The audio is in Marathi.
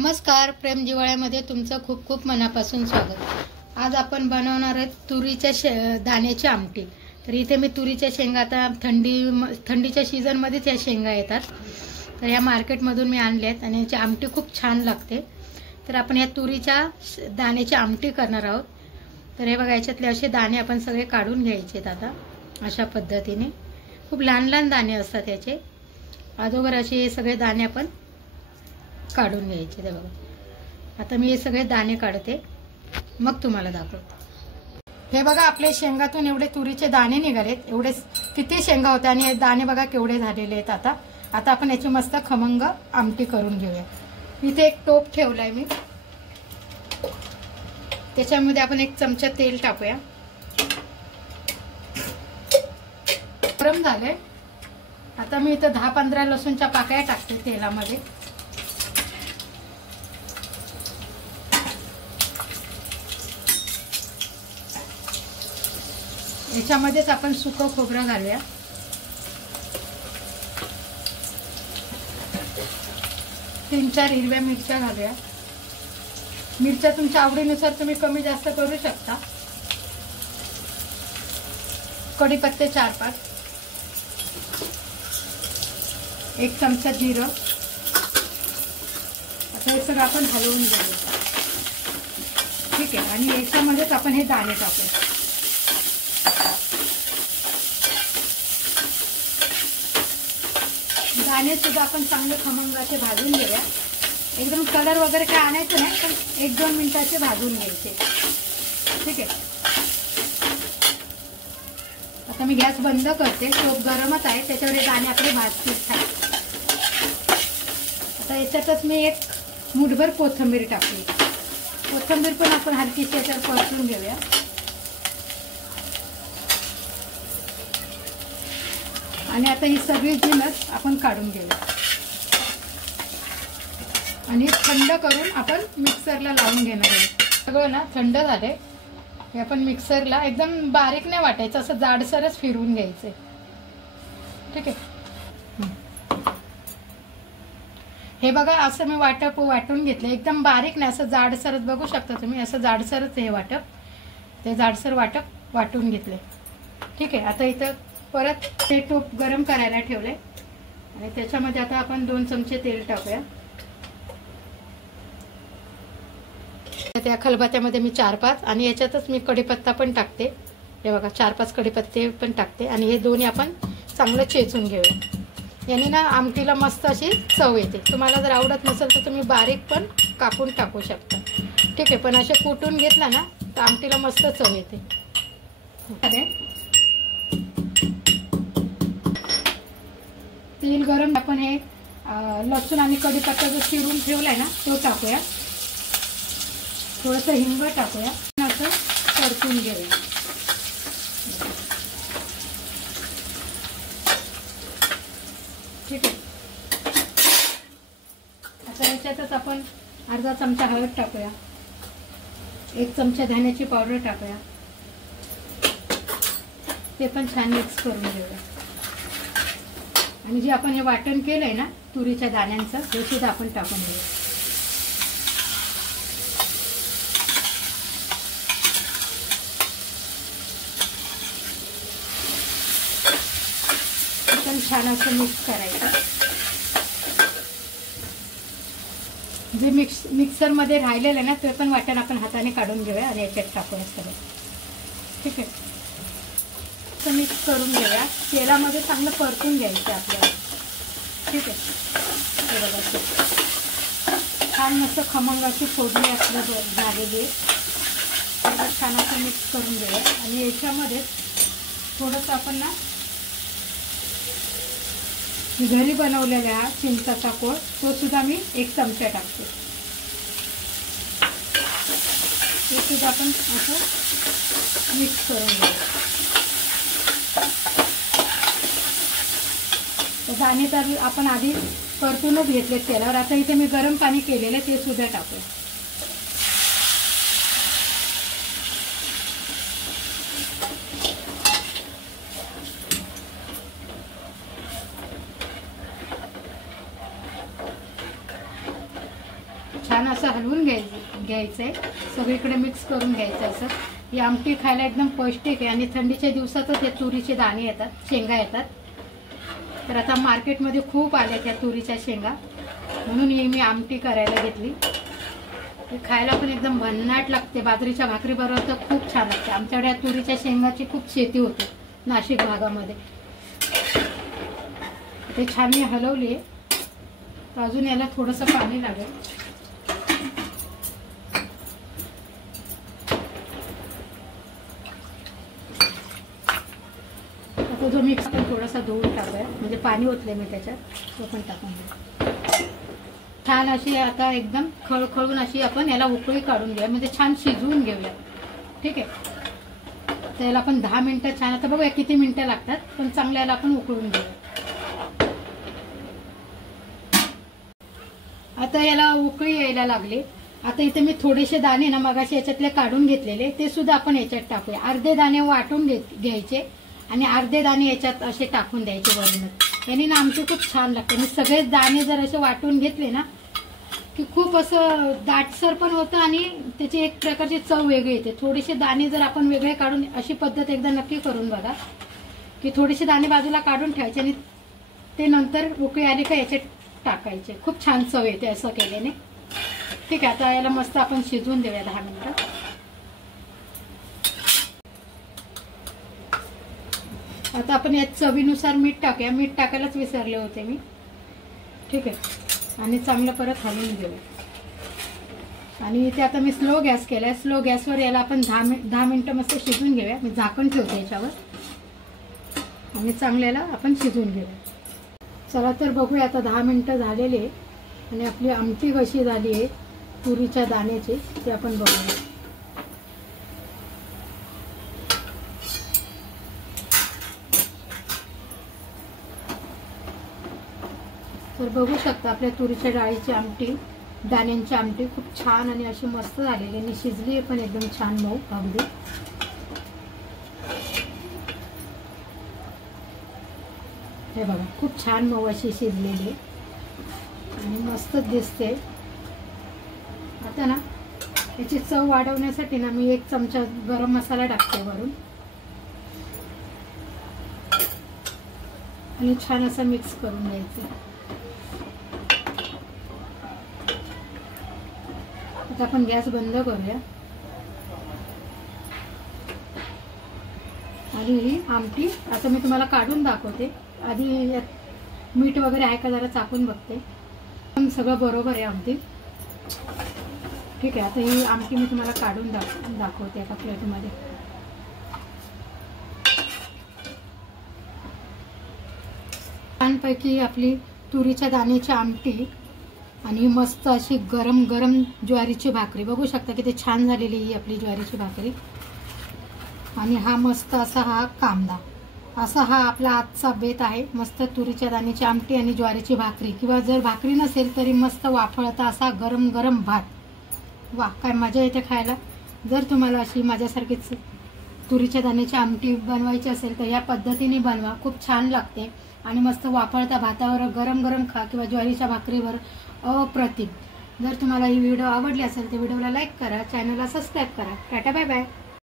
नमस्कार, प्रेम जिवाळ्यामध्ये तुमचं खूप खूप मनापासून स्वागत। आज आपण बनवणार आहोत तुरीच्या दाण्याची आमटी। तर इथे मी तुरीच्या शेंगा, आता थंडीच्या सीझनमध्येच या शेंगा येतात, तर या मार्केटमधून मी आणल्यात आणि याची आमटी खूप छान लागते। तर आपण या तुरीच्या दाण्याची आमटी करणार आहोत। तर हे बघा, याच्यातले असे दाणे आपण सगळे काढून घ्यायचे। आता अशा पद्धतीने खूप लहान लहान दाणे असतात याचे। अगोदर असे हे सगळे दाणे आपण काढून घ्यायचे। ते बघा, आता मी हे सगळे दाणे काढते, मग तुम्हाला दाखवते। हे बघा, आपले शेंगातून एवढे तुरीचे दाणे निघालेत। एवढे किती शेंगा होत्या आणि हे दाणे बघा केवढे झालेले आहेत। आता आपण याची मस्त खमंग आमटी करून घेऊया। इथे एक टोप ठेवलाय मी, त्याच्यामध्ये आपण 1 चमचा तेल टाकूया। गरम झालंय, आता मी इथं 10-15 लसूणच्या पाकळ्या टाकते तेलामध्ये। याच्यामध्येच आपण सुकं खोबरं घालूया। तीन 4 हिरव्या मिरच्या घालूया। मिरच्या तुमच्या आवडीनुसार तुम्ही कमी जास्त करू शकता। कढीपत्ते 4-5, 1 चमचा जिरं। आता हे सगळं आपण हलवून घेऊया, ठीक आहे। आणि याच्यामध्येच आपण हे दाणे टाकूया। दाणे सुद्धा आपण चांगले खमंगाचे भाजून घेऊया। एकदम कलर वगैरे काय आणायचं नाही, पण 1-2 मिनिटाचे भाजून घ्यायचे, ठीक आहे। आता मी गॅस बंद करते, टोप गरमच आहे, त्याच्यावर हे दाणे आपले भाजतील छान। आता याच्यातच मी 1 मूठभर कोथिंबीर टाकली। कोथिंबीर पण आपण हलकीशी याच्यावर परतून घेऊया। आणि आता ही सगळी जिन्नस आपण काढून घेऊया आणि थंड करून आपण मिक्सरला लावून घेणार आहोत। सगळं ना थंड झाले, हे आपण मिक्सरला एकदम बारीक नाही वाटायचं, असं जाडसरच फिरवून घ्यायचं, ठीक आहे। हे बघा, असं मी वाटून घेतलं, एकदम बारीक नाही, असं जाडसरच बघू शकता तुम्ही, असं जाडसरच हे ते जाडसर वाटून घेतले, ठीक आहे। आता इथं परत ते टोप गरम करायला ठेवले आणि त्याच्यामध्ये आता आपण 2 चमचे तेल टाकूया। त्या खलबत्त्यामध्ये मी 4-5 आणि याच्यातच मी कढीपत्ता पण टाकते। हे बघा, 4-5 कढीपत्ते पण टाकते आणि हे दोन्ही आपण चांगलं चेचून घेऊया। याने ना आमटीला मस्त अशी चव येते। तुम्हाला जर आवडत नसेल तर तुम्ही बारीक पण कापून टाकू शकता, ठीक आहे। पण असे कुटून घेतला ना तर आमटीला मस्त चव येते। तेल गरम, आपण हे लसूण आणि कढीपत्ता जो चिरून ठेवलाय ना तो टाकूया। थोडंसं हिंग टाकूया, असं परतून घेऊया, ठीक आहे। आता याच्यातच आपण अर्धा चमचा हळद टाकूया, 1 चमचा धण्याची पावडर टाकूया, ते पण छान मिक्स करून घेऊया। आणि जे आपण हे वाटण केलंय ना तुरीच्या दाण्यांचं, हे सुद्धा आपण टाकून घेऊया। एकदम छान असं मिक्स करायचं। जे मिक्सरमध्ये राहिलेलं ना ते पण वाटण आपण हाताने काढून घेऊया आणि याच्यात टाकूया सगळं, ठीक आहे। मिक्स करून घेऊया, तेलामध्ये चांगलं परतून घ्यायचं आपल्याला, ठीक आहे। हे बघा, छान मस्त खमंगाची फोडणी आपलं झालेली आहे। छान असं मिक्स करून घेऊया आणि याच्यामध्ये थोडंसं आपण ना घरी बनवलेला चिंचाचा कोळ, तो सुद्धा मी 1 चमचा टाकते। ते सुद्धा आपण असं मिक्स करून घेऊया। दाणे तर आपण आधी परतूनच घेतले तेलावर। आता इथे मी गरम पाणी केलेलं ते सुद्धा टाकूया। छान असं हलवून घ्यायचं आहे, सगळीकडे मिक्स करून घ्यायचं असं. ही आमटी खायला एकदम पौष्टिक आहे आणि थंडीच्या दिवसातच या तुरीचे दाणे येतात, शेंगा येतात. तर आता मार्केटमध्ये खूप आल्या त्या तुरीच्या शेंगा, म्हणून ही मी आमटी करायला घेतली. ही खायला पण एकदम भन्नाट लागते, बाजरीच्या भाकरीबरोबर तर खूप छान लागते. आमच्याकडे या तुरीच्या शेंगाची खूप शेती होते नाशिक भागामध्ये. ते छान मी हलवली. तर अजून याला थोडंसं पाणी लागेल. आता जो मिक्स पण थोडासा धुवून टाकूया, म्हणजे पाणी ओतले मी त्याच्यात, तो पण टाकून देऊ. छान अशी आता एकदम खळखळून अशी आपण याला उकळी काढून घेऊया, म्हणजे छान शिजवून घेऊया. ठीक आहे. तर याला आपण 10 मिनिटं छान, आता बघूया किती मिनिटं लागतात, पण चांगलं याला आपण उकळून घेऊया. आता याला उकळी यायला लागली. आता इथे मी थोडेसे दाणे ना मगाशी याच्यातले काढून घेतलेले, ते सुद्धा आपण याच्यात टाकूया. अर्धे दाणे वाटून घ्यायचे आणि अर्धे दाणे याच्यात असे टाकून द्यायचे वरूनच. याने ना आमची खूप छान लागते. आणि सगळे दाणे जर असे वाटून घेतले ना की खूप असं दाटसर पण होतं आणि त्याची एक प्रकारची चव वेगळी येते. थोडेसे दाणे जर आपण वेगळे काढून, अशी पद्धत एकदा नक्की करून बघा की थोडेसे दाणे बाजूला काढून ठेवायचे आणि ते नंतर उकळी आली का याच्यात टाकायचे. खूप छान चव येते असं केल्याने. ठीक आहे. आता याला मस्त आपण शिजवून देऊया 10 मिनिटं. आता आपण यात चवीनुसार मीठ टाकूया. मीठ टाकायलाच विसरले होते मी. ठीक आहे. आणि चांगलं परत हलवून घेऊया. आणि इथे आता मी स्लो गॅस केलाय. स्लो गॅसवर याला आपण 10 मिनिटं मस्त शिजवून घेऊया. मी झाकण ठेवते याच्यावर आणि चांगल्याला आपण शिजवून घेऊया. चला तर बघूया आता 10 मिनिटं झालेली आहे आणि आपली आमटी कशी झाली आहे तुरीच्या दाण्याची ते आपण बघूया. तर बघू शकता आपल्या तुरीच्या डाळीची आमटी, दाण्यांची आमटी खूप छान आणि अशी मस्त झालेली आणि शिजली आहे पण एकदम छान मऊ अगदी. हे बघा खूप छान मऊ अशी शिजलेली आहे आणि मस्त दिसते. आता ना याची चव वाढवण्यासाठी ना मी 1 चमचा गरम मसाला टाकते वरून आणि छान असं मिक्स करून घ्यायचं. आता आपण गॅस बंद करूया आणि ही आमटी आता मी तुम्हाला काढून दाखवते. आधी यात मीठ वगैरे आहे का जरा चाकून बघते. सगळं बरोबर आहे आमटी. ठीक आहे. आता ही आमटी मी तुम्हाला काढून दाखवते एका प्लेटमध्ये. छानपैकी आपली तुरीच्या दाण्याची आमटी आणि मस्त अशी गरम गरम ज्वारीची भाकरी. बघू शकता किती छान झालेली ही आपली ज्वारीची भाकरी. आणि हा मस्त असा हा कांदा. असा हा आपला आजचा बेत आहे. मस्त तुरीच्या दाण्याची आमटी आणि ज्वारीची भाकरी, किंवा जर भाकरी नसेल तरी मस्त वाफळता असा गरम गरम भात. वा काय मजा येते खायला. जर तुम्हाला अशी माझ्यासारखीच तुरीच्या दाण्याची आमटी बनवायची असेल तर या पद्धतीने बनवा. खूप छान लागते आणि मस्त वाफळता भातावर गरम गरम खा किंवा ज्वारीच्या भाकरीवर अप्रतिम. जर तुम्हाला ही व्हिडिओ आवडली असेल तर व्हिडिओला लाईक करा, चॅनलला सबस्क्राईब करा. Tata bye bye.